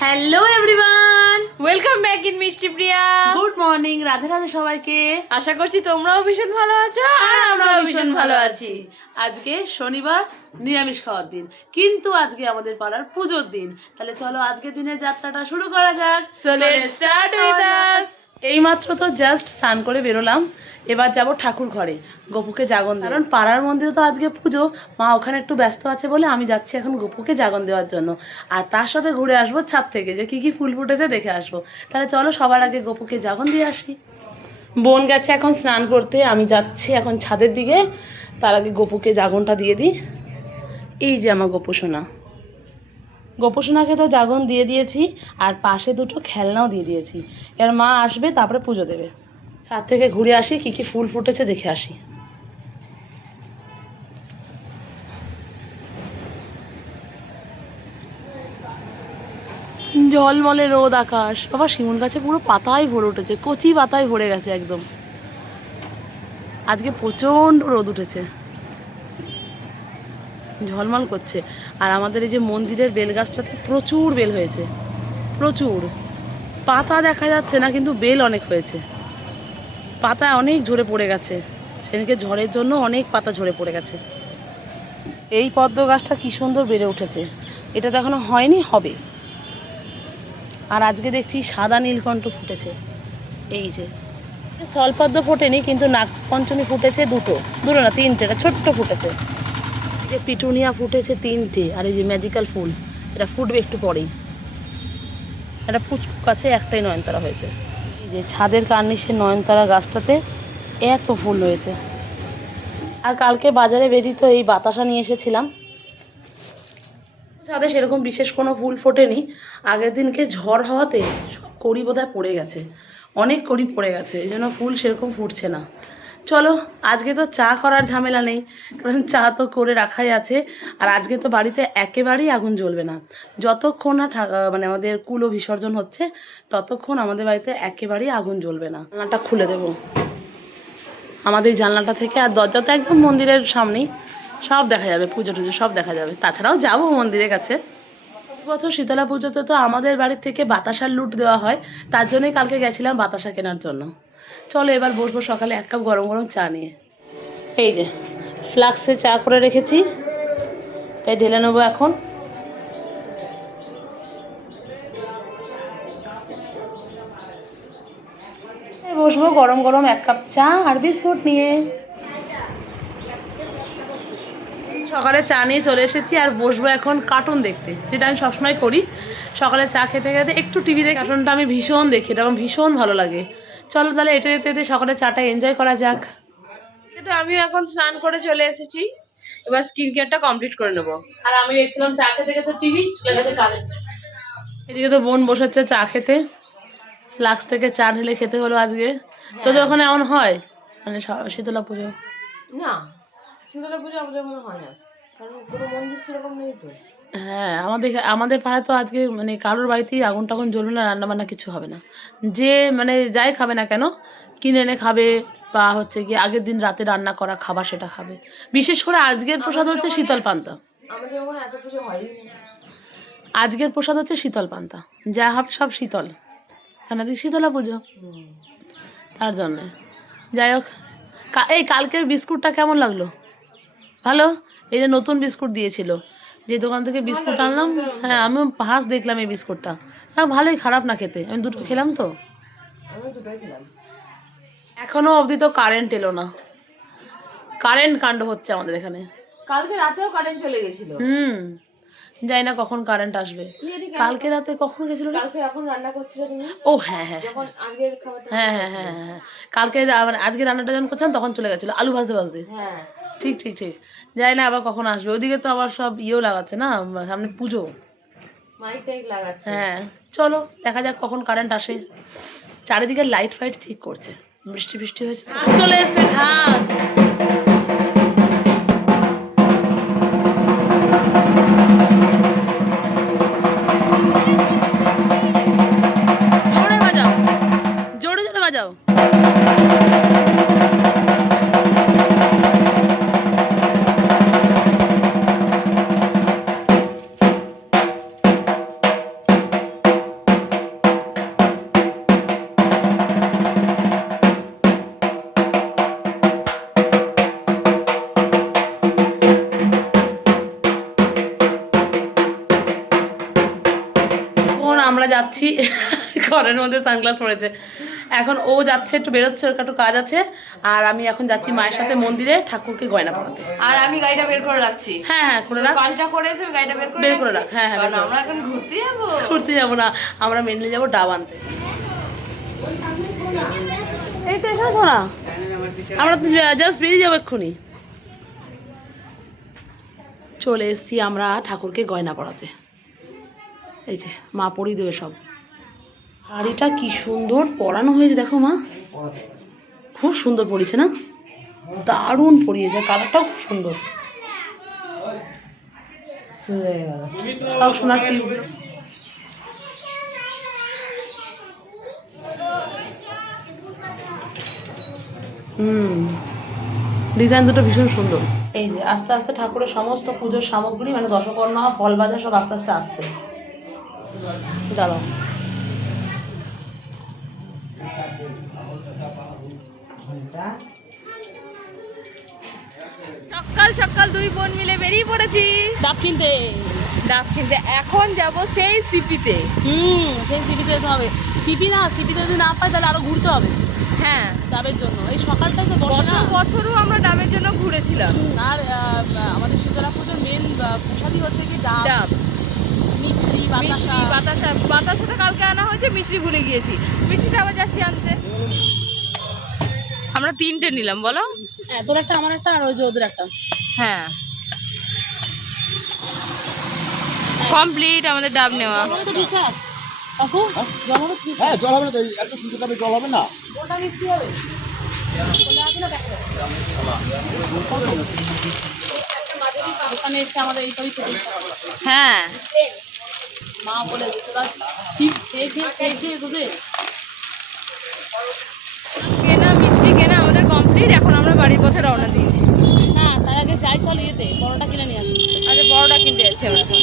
Hello everyone, welcome back in মিষ্টি প্রিয়া। Good morning, Radhe Radhe সবাইকে। আশা করছি তোমরাও ভীষণ ভালো আছো আর আমরাও ভীষণ ভালো আছি। আজকে শনিবার, নিরামিষ খাওয়ার দিন, কিন্তু আজকে আমাদের পাড়ার পুজোর দিন। তাহলে চলো আজকে দিনের যাত্রাটা শুরু করা যাক। So let's start with us. এইমাত্র তো জাস্ট স্নান করে বেরোলাম, এবার যাব ঠাকুর ঘরে গপুকে জাগন দেওয়ার। কারণ পাড়ার মন্দিরে তো আজকে পুজো, মা ওখানে একটু ব্যস্ত আছে বলে আমি যাচ্ছি এখন গপুকে জাগন দেওয়ার জন্য। আর তার সাথে ঘুরে আসবো ছাদ থেকে, যে কি কি ফুল ফুটেছে দেখে আসবো। তাহলে চলো সবার আগে গপুকে জাগন দিয়ে আসি। বোন গেছে এখন স্নান করতে, আমি যাচ্ছি এখন ছাদের দিকে। তার আগে গপুকে জাগনটা দিয়ে দিই। এই যে আমার গোপুসোনা, গোপুসোনাকে তো জাগন দিয়ে দিয়েছি, আর পাশে দুটো খেলনাও দিয়ে দিয়েছি। এর মা আসবে, তারপরে পুজো দেবে। ছাদ থেকে ঘুরে আসি, কি কি ফুল ফুটেছে দেখে আসি। ঝলমলে রোদ আকাশ, বাবা শিমুল গাছে পুরো পাতায় ভরে উঠেছে, কচি পাতায় ভরে গেছে একদম। আজকে প্রচণ্ড রোদ উঠেছে, ঝলমল করছে। আর আমাদের এই যে মন্দিরের বেল গাছটাতে প্রচুর বেল হয়েছে, প্রচুর। পাতা দেখা যাচ্ছে না, কিন্তু বেল অনেক হয়েছে। পাতা অনেক ঝরে পড়ে গেছে, সেদিকে ঝড়ের জন্য অনেক পাতা ঝরে পড়ে গেছে। এই পদ্ম গাছটা কি সুন্দর বেড়ে উঠেছে, এটা তো এখনো হয়নি, হবে। আর আজকে দেখছি সাদা নীলকণ্ঠ ফুটেছে। এই যে স্থলপদ্ম ফোটেনি, কিন্তু নাগপঞ্চমী ফুটেছে দুটো না তিনটে, এটা ছোট্ট ফুটেছে। এই যে পিটুনিয়া ফুটেছে তিনটে, আর এই যে ম্যাজিক্যাল ফুল, এটা ফুটবে একটু পরেই। এটা পুচকু গাছে একটাই নয়নতারা হয়েছে। এই যে ছাদের কার্নিশের নয়নতারা গাছটাতে এত ফুল হয়েছে। আর কালকে বাজারে বেরিয়ে তো এই বাতাসা নিয়ে এসেছিলাম। ছাদে সেরকম বিশেষ কোনো ফুল ফোটেনি, আগের দিনকে ঝড় হওয়াতে সব কড়ি বোধহয় পড়ে গেছে, অনেক কড়ি পড়ে গেছে, এই জন্য ফুল সেরকম ফুটছে না। চলো আজকে তো চা করার ঝামেলা নেই, কারণ চা তো করে রাখাই আছে। আর আজকে তো বাড়িতে একেবারেই আগুন জ্বলবে না, যতক্ষণ না মানে আমাদের কুলো বিসর্জন হচ্ছে ততক্ষণ আমাদের বাড়িতে একেবারেই আগুন জ্বলবে না। জানলাটা খুলে দেবো আমাদের জানলাটা থেকে, আর দরজা তো একদম মন্দিরের সামনেই, সব দেখা যাবে, পুজো টুজো সব দেখা যাবে। তাছাড়াও যাবো মন্দিরের কাছে। বছর শীতলা পুজোতে তো আমাদের বাড়ির থেকে বাতাসার লুট দেওয়া হয়, তার জন্যই কালকে গেছিলাম বাতাসা কেনার জন্য। চলো এবার বসবো সকালে এক কাপ গরম গরম চা নিয়ে। এই যে ফ্লাক্সে চা করে রেখেছি, তাই ঢেলে নেবো এখন। বসবো গরম গরম এক কাপ চা আর বিস্কুট নিয়ে। সকালে চা নিয়ে চলে এসেছি, আর বসবো এখন কার্টুন দেখতে, যেটা আমি সবসময় করি। সকালে চা খেতে খেতে একটু টিভি দেখে, কার্টুনটা আমি ভীষণ দেখি, এটা আমার ভীষণ ভালো লাগে। চলো তাহলে এটা দেখতে দেখতে সকালে চাটা এনজয় করা যাক। তো আমিও এখন স্নান করে চলে এসেছি, এবার স্কিন কেয়ারটা কমপ্লিট করে নেবো। আর আমি দেখছিলাম চা খেতে খেতে টিভি, চলে গেছে কারেন্ট। এদিকে তো বোন বসেছে চা খেতে, ফ্লাক্স থেকে চা ঢেলে খেতে হলো আজকে। তোদের ওখানে এমন হয় মানে শীতলা পুজো? না, শীতলা পুজো আমাদের মনে হয় না, কারণ কোনো মন্দির সেরকম নেই তো। হ্যাঁ, আমাদের আমাদের পাড়ায় তো আজকে মানে কারোর বাড়িতেই আগুন টাগুন জ্বলবে না, রান্নাবান্না কিছু হবে না। যে মানে যাই খাবে না কেন, কিনে এনে খাবে, বা হচ্ছে কি আগের দিন রাতে রান্না করা খাবার সেটা খাবে। বিশেষ করে আজকের প্রসাদ হচ্ছে শীতল পান্তা। আমাদের ওখানে এত পুজো হয়ই না। আজকের প্রসাদ হচ্ছে শীতল পান্তা, যা হবে সব শীতল, কারণ আজকে শীতলা পুজো, তার জন্যে। যাই হোক, এই কালকের বিস্কুটটা কেমন লাগলো? ভালো। এই যে নতুন বিস্কুট দিয়েছিল, যে দোকান থেকে বিস্কুট আনলাম, হ্যাঁ আমিও ফার্স্ট দেখলাম এই বিস্কুটটা। হ্যাঁ ভালোই, খারাপ না খেতে, আমি দুটো খেলাম তো। আমি দুটোই খেলাম। এখনো অবধি তো কারেন্ট এলো না, কারেন্ট কাণ্ড হচ্ছে আমাদের এখানে। কালকে রাতেও কারেন্ট চলে গেছিল। জানি না কখন কারেন্ট আসবে। কালকে রাতে কখন গেছিল? কালকে এখন রান্না করছিলে তুমি? ও হ্যাঁ হ্যাঁ যখন আগের খাবারটা, হ্যাঁ হ্যাঁ হ্যাঁ হ্যাঁ হ্যাঁ, কালকে মানে আজকে রান্নাটা যখন করছিলাম তখন চলে গেছিলো আলু ভাজতে ভাজতে। হ্যাঁ ঠিক ঠিক ঠিক, জানি না আবার কখন আসবে। ওইদিকে তো আবার সব ইয়েও লাগাচ্ছে না, সামনে পুজো, মাইক টাইক লাগাচ্ছে। হ্যাঁ চলো দেখা যাক কখন কারেন্ট আসে। চারিদিকে লাইট ফাইট ঠিক করছে, বৃষ্টি বৃষ্টি হয়েছে, চলে এসে ঢাক। জোরে বাজাও, জোরে জোরে বাজাও। আমরা যাচ্ছি, ঘরের মধ্যে সানগ্লাস পড়েছে। এখন ও যাচ্ছে, একটু বেরোচ্ছে, ওর একটু কাজ আছে। আর আমি এখন যাচ্ছি মায়ের সাথে মন্দিরে ঠাকুরকে গয়না পরাতে। আর আমি গাড়িটা বের করে রাখছি। হ্যাঁ হ্যাঁ করে রাখ, কাজটা করে এসে আমি গাড়িটা বের করে বের করে রাখ। হ্যাঁ হ্যাঁ, কারণ আমরা এখন ঘুরতে যাবো। ঘুরতে যাবো না, আমরা মেনলি যাবো ডাব আনতে। এই তো এসো না, আমরা তো জাস্ট বেরিয়ে যাবো এক্ষুনি। চলে এসছি আমরা ঠাকুরকে গয়না পরাতে। এই যে মা পরিয়ে দেবে সব। শাড়িটা কি সুন্দর পরানো হয়েছে দেখো মা, খুব সুন্দর পরিয়েছে না, দারুণ পরিয়েছে, কালারটাও খুব সুন্দর। সব সোনার টিপগুলো। ডিজাইন দুটো ভীষণ সুন্দর। এই যে আস্তে আস্তে ঠাকুরের সমস্ত পুজোর সামগ্রী মানে দশকর্মা, ফল বাজার সব আস্তে আস্তে আসছে। দাঁড়াও, সকাল সকাল দুই বোন মিলে বেরিয়ে পড়েছি ডাব কিনতে। ডাব কিনতে। এখন যাব সেই সিপিতে। সেই সিপিতে যেতে হবে। সিপি না, সিপিতে যদি না পাই তাহলে আরো ঘুরতে হবে। হ্যাঁ, ডাবের জন্য এই সকালটাই তো বড় গত না। বছরও আমরা ডাবের জন্য ঘুরেছিলাম। আর আমাদের শীতলা পুজোর মেন প্রসাদই হচ্ছে কি ডাব, ডাব, মিছরি, মিষ্টি, বাতাসা। বাতাসাটা কালকে আনা হয়েছে, মিষ্টি ভুলে গিয়েছি। মিষ্টিটা আবার যাচ্ছি আনতে। আমরা 3টে নিলাম বলো। হ্যাঁ, তোর একটা, আমার একটা, আর ওই যে ওদের একটা। হ্যাঁ, কমপ্লিট আমাদের ডাব নেওয়া। তো ঠিকঠাক কাকু, জল হবে তো? হ্যাঁ জল হবে না তো, এত সুন্দর ডাবে জল হবে না। ওটা মিষ্টি হবে। দোকানে এসে আমাদের এইসবই খেতে ইচ্ছা করে। হ্যাঁ, মা বলে তোরা চিপস খেয়ে খেয়ে খেয়ে খেয়ে তোদের। কেনা মিষ্টি কেনা আমাদের কমপ্লিট। এখন আমরা বাড়ির পথে রওনা দিয়েছি। না তার আগে যাই চল ইয়েতে বড়টা কিনে নিয়ে আসি। আচ্ছা, বড়টা কিনতে যাচ্ছি আমরা এখন।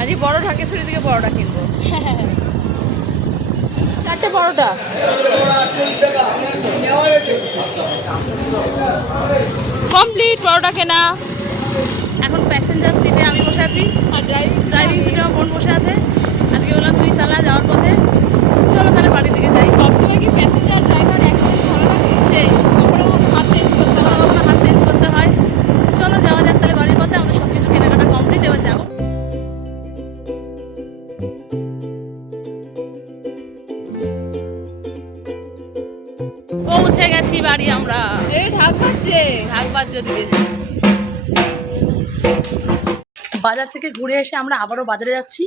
আজকে বড় ঢাকেশ্বরী থেকে বড়টা কিনবো। 4টে বড়টা। কমপ্লিট বড়টা কেনা। এখন প্যাসেঞ্জার সিটে আমি বসে আছি আর ড্রাইভিং সিটে আমার বোন বসে আছে। আজকে বললাম তুই চালা যাওয়ার পথে, চলো তাহলে বাড়ির দিকে যাই। সবসময় কি প্যাসেঞ্জার ড্রাইভার একদম ভালো লাগে? সেই কখনো হাত চেঞ্জ করতে হয়। কখনো হাত চেঞ্জ করতে হয়। চলো যাওয়া যাক তাহলে বাড়ির পথে, আমাদের সব কিছু কেনাকাটা কমপ্লিট, এবার যাবো। পৌঁছে গেছি বাড়ি আমরা। এই ঢাক বাজছে। ঢাক বাজছে ওদিকে। বাজার থেকে ঘুরে এসে আমরা আবারও বাজারে যাচ্ছি।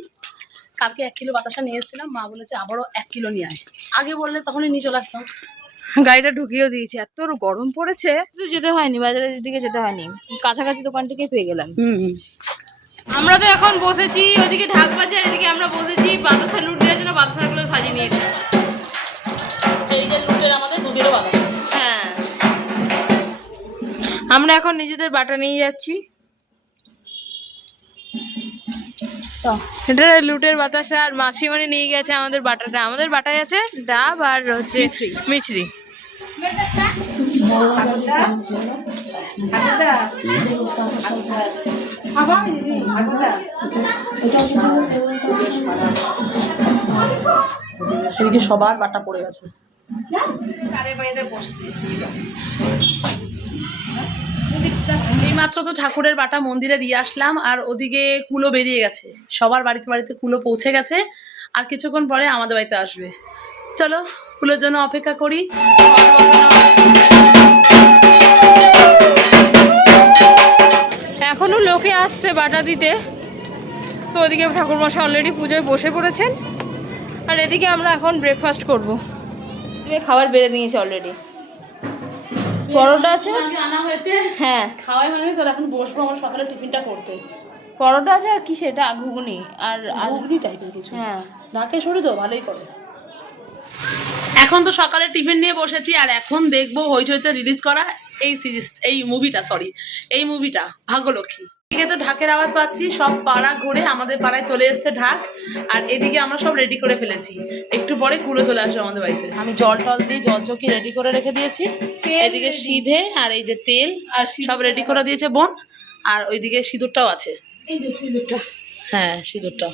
কালকে 1 কিলো বাতাসা নিয়ে এসেছিলাম, মা বলেছে আবারও 1 কিলো নিয়ে আয়। আগে বললে তখনই নিয়ে চলে আসতাম। গাড়িটা ঢুকিয়েও দিয়েছি, এত গরম পড়েছে। যেতে হয়নি, বাজারের দিকে যেতে হয়নি, কাছাকাছি দোকান থেকে পেয়ে গেলাম। আমরা তো এখন বসেছি ওদিকে ঢাক বাজে, আর এদিকে আমরা বসেছি বাতাসা লুট দেওয়ার জন্য বাতাসাগুলো সাজিয়ে নিয়ে দিই। এই যে লুটের আমাদের 2 কিলো বাতাসা। হ্যাঁ, আমরা এখন নিজেদের বাটা নিয়ে যাচ্ছি। এটা লুটের বাতাসা, আর মাসিমণি নিয়ে গেছে আমাদের বাটাটা। আমাদের বাটায় আছে ডাব আর হচ্ছে মিছরি। এদিকে সবার বাটা পড়ে গেছে। এইমাত্র তো ঠাকুরের বাটা মন্দিরে দিয়ে আসলাম, আর ওদিকে কুলো বেরিয়ে গেছে। সবার বাড়িতে বাড়িতে কুলো পৌঁছে গেছে, আর কিছুক্ষণ পরে আমাদের বাড়িতে আসবে। চলো কুলোর জন্য অপেক্ষা করি। এখনো লোকে আসছে বাটা দিতে। তো ওদিকে ঠাকুরমশাই অলরেডি পুজোয় বসে পড়েছেন, আর এদিকে আমরা এখন ব্রেকফাস্ট করব। খাবার বেড়ে নিয়েছে অলরেডি। পরোটা আছে, আনা হয়েছে, হ্যাঁ খাওয়াই হয়নি। চলো এখন বসবো আমার সকালে টিফিনটা করতে। পরোটা আছে, আর কি সেটা ঘুগনি আর ঘুগনি টাইপের কিছু। হ্যাঁ, ঢাকেশ্বরী তো ভালোই করে। এখন তো সকালে টিফিন নিয়ে বসেছি, আর এখন দেখবো হইচইতে রিলিজ করা এই সিরিজ, এই মুভিটা ভাগ্যলক্ষ্মী। এদিকে তো ঢাকের আওয়াজ পাচ্ছি, সব পাড়া ঘুরে আমাদের পাড়ায় চলে এসছে ঢাক। আর এদিকে আমরা সব রেডি করে ফেলেছি, একটু পরে কুলো চলে আসবে আমাদের বাড়িতে। আমি জল টল দিয়ে জল চকি রেডি করে রেখে দিয়েছি। এদিকে সিধে আর এই যে তেল আর সব রেডি করে দিয়েছে বোন। আর ওইদিকে সিঁদুরটাও আছে, এই যে সিঁদুরটা। হ্যাঁ সিঁদুরটা।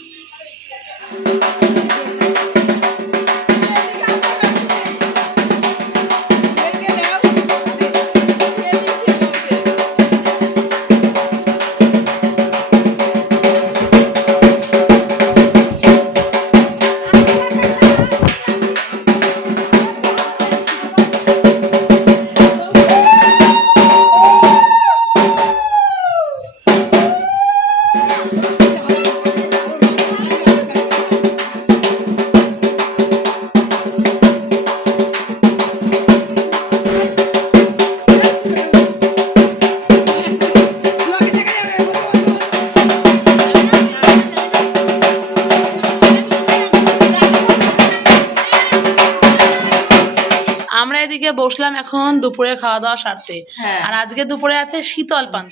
আমরা এদিকে বসলাম এখন দুপুরে খাওয়া দাওয়া সারতে। হ্যাঁ। আর আজকে দুপুরে আছে শীতল পান,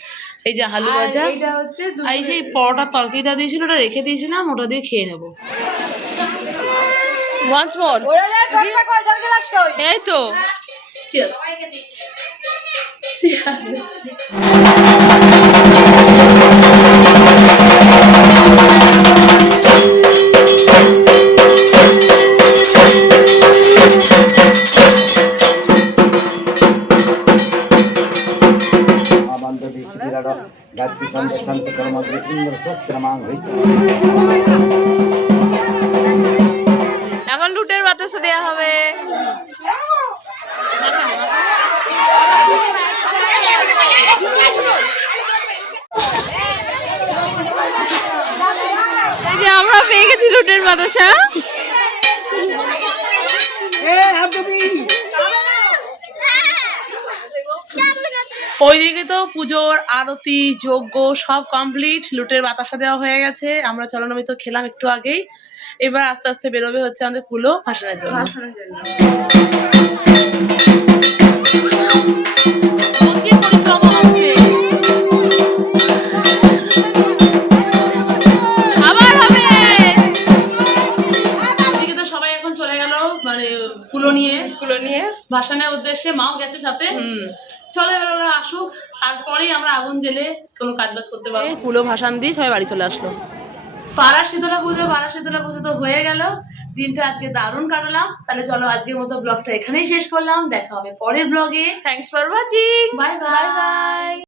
এই যে আলু ভাজা, এটা হচ্ছে আর এই সেই পরোটার তরকারিটা দিয়েছিল ওটা রেখে দিয়েছিলাম, ওটা দিয়ে খেয়ে নেবো। ওয়ান্স মোর, এই তো চিয়ার্স। চিয়ার্স। বান্ধবী শিবিরার গাছটি ছন্দ শান্ত কর্মদ্রে ইন্দ্র সত্রমাং হইত। এখন লুটের বাতাসা দেয়া হবে। এই যে আমরা পেয়ে গেছি লুটের বাতাসা। ওইদিকে তো পুজোর আরতি যজ্ঞ সব কমপ্লিট, লুটের বাতাসা দেওয়া হয়ে গেছে। আমরা চলনমিত খেলাম একটু আগেই, এবার আস্তে আস্তে বেরোবে হচ্ছে আমাদের কুলো ভাসানের জন্য। মন্দির পরিক্রমা হচ্ছে। আবার হবে। এদিকে তো সবাই এখন চলে গেল মানে কুলো নিয়ে ভাসানের উদ্দেশ্যে, মাও গেছে সাথে। চলে এবার ওরা আসুক, তারপরেই আমরা আগুন জেলে কোনো কাজ বাজ করতে পারবো। কুলো ভাসান দিয়ে সবাই বাড়ি চলে আসলো। পাড়া শীতলা পুজো তো হয়ে গেল, দিনটা আজকে দারুণ কাটালাম। তাহলে চলো আজকের মতো ব্লগটা এখানেই শেষ করলাম, দেখা হবে পরের ব্লগে। Thanks for watching. Bye bye.